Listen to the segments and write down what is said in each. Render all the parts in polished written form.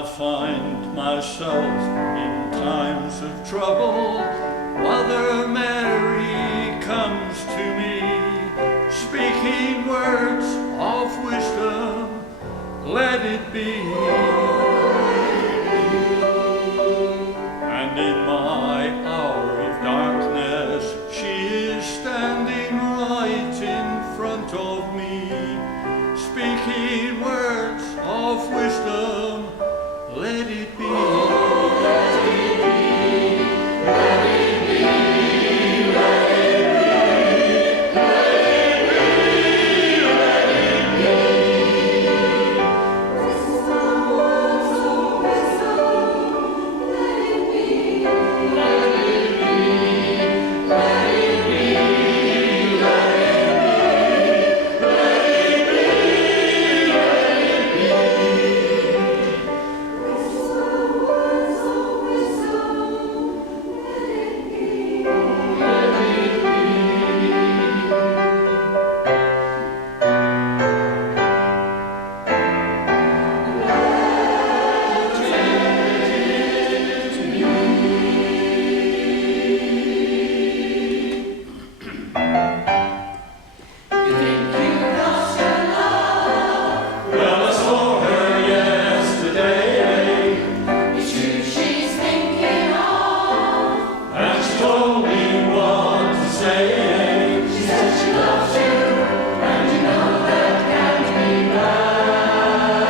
I find myself in times of trouble, Mother Mary comes to me, speaking words of wisdom, let it be. And in my hour of darkness, she is standing right in front of me, speaking words of wisdom, let it be. Let it be, let it be, let it be, let it be, let it be. Wisdom, words of wisdom, let it be. Let it be, let it be, let it be, let it be, let it be. Wisdom, words of wisdom, let it be. Let it be. You think you lost your love? Well, I saw her yesterday. It's you she's thinking of, and she told me what to say. She said she loves you, and you know that can't be bad.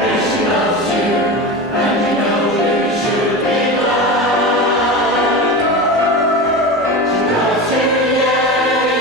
Yes, she loves you, and you know you should be glad. She loves you, yeah,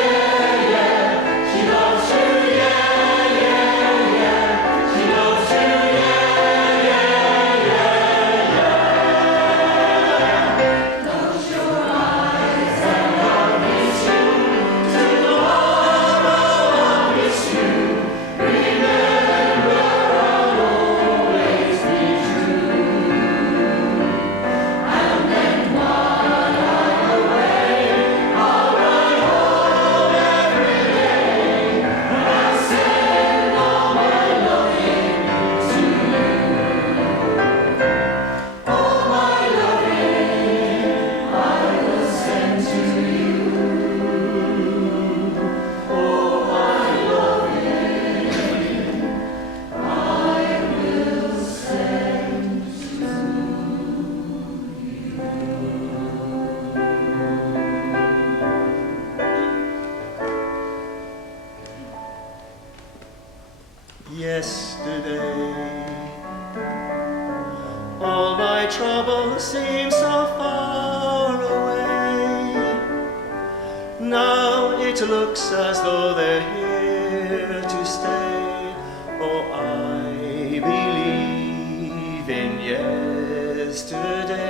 yeah, yeah. She loves you, yeah, yeah, yeah. She loves you, yeah, yeah, yeah, yeah. Close your eyes and I'll miss you. Tomorrow I'll miss you. Remember I'll always be true. And then while I'm away, I'll run home every day, and I'll send all my loving to you. All my loving I will send to you. All my loving I will send to Yesterday, all my troubles seem so far away. Now it looks as though they're here to stay. Oh, I believe in yesterday.